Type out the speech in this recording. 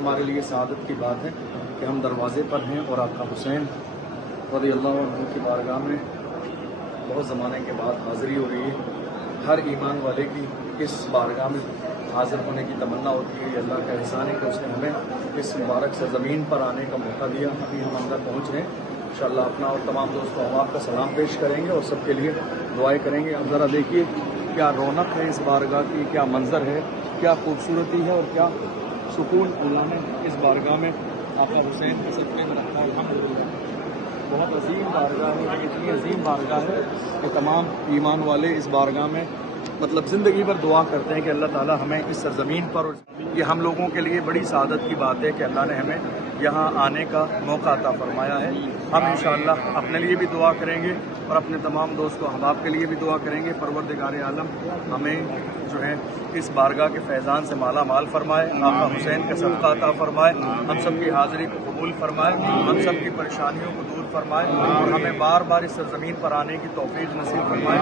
हमारे लिए सआदत की बात है कि हम दरवाज़े पर हैं और आका हुसैन रज़ियल्लाहु अन्हु की बारगाह में बहुत ज़माने के बाद हाज़िरी हो रही है। हर ईमान वाले की इस बारगाह में हाज़िर होने की तमन्ना होती है। अल्लाह का एहसान है कि उसने हमें इस मुबारक सरज़मीन पर आने का मौका दिया। अभी हम अंदर पहुँच रहे हैं। इंशाअल्लाह अपना और तमाम दोस्तों हम आपका सलाम पेश करेंगे और सबके लिए दुआएं करेंगे। अब ज़रा देखिए क्या रौनक है इस बारगाह की, क्या मंजर है, क्या खूबसूरती है और क्या सुकून अल्लाह ने इस बारगाह में आका हुसैन के सदक़े में रखा। अल्हम्दुलिल्लाह बहुत अजीम बारगाह है, इतनी अजीम बारगाह है कि तमाम ईमान वाले इस बारगाह में मतलब ज़िंदगी भर दुआ करते हैं कि अल्लाह ताला हमें इस सरज़मीन पर, और ये हम लोगों के लिए बड़ी सआदत की बात है कि अल्लाह ने हमें यहाँ आने का मौका अता फरमाया है। हम इंशाअल्लाह अपने लिए भी दुआ करेंगे और अपने तमाम दोस्तों अहबाब के लिए भी दुआ करेंगे। परवरदिगार आलम हमें जो है इस बारगाह के फैज़ान से माला माल फरमाए, आका हुसैन का सदका अता फरमाए, हम सब की हाज़िरी को कबूल फरमाए, हम सब की परेशानियों को दूर फरमाए और हमें बार बार इस सरज़मीन पर आने की तौफीक नसीब फरमाए।